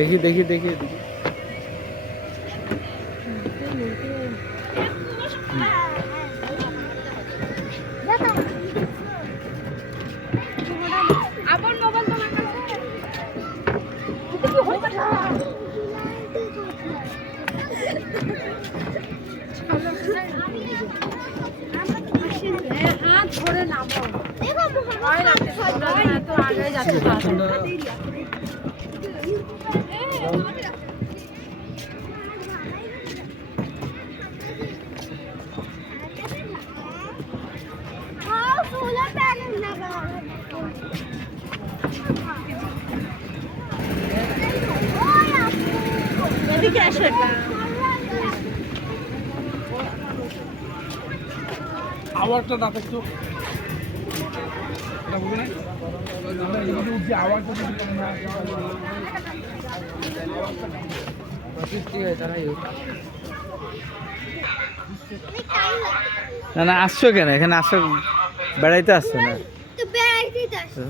দেখি দেখি দেখি দেখি। আপন মোবাইল তোমার কাছে হাত ধরে নামো তো আগে যাচ্ছে এদিকে আসে আওয়াজটা না থাকতো এটা বলবে না যে আওয়াজটা যদি না না আসছো কেন এখানে? আসছো বেড়াইতে আসছো না? তো বেড়াইতে আসছো